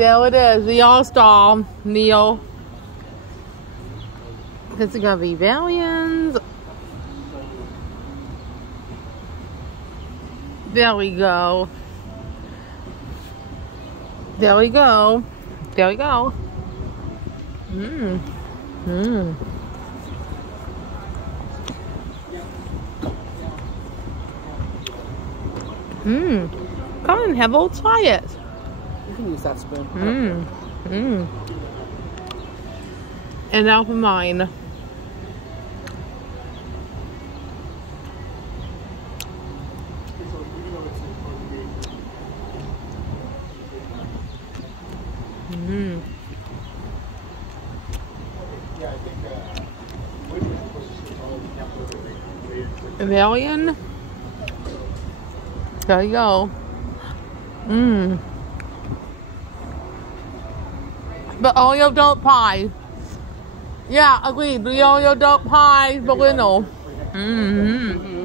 There it is, the All-Star meal. This is gonna be Valiants. There we go. There we go. There we go. Mmm. Mmm. Mmm. Come on, Hevel, try it. You can use that spoon. Mmm. Mmm. And now for mine. Mmm. Valiant. There you go. Mmm. But Oreo dope pie. Yeah, agreed. The Oreo dope pie, Bolino. Mmm.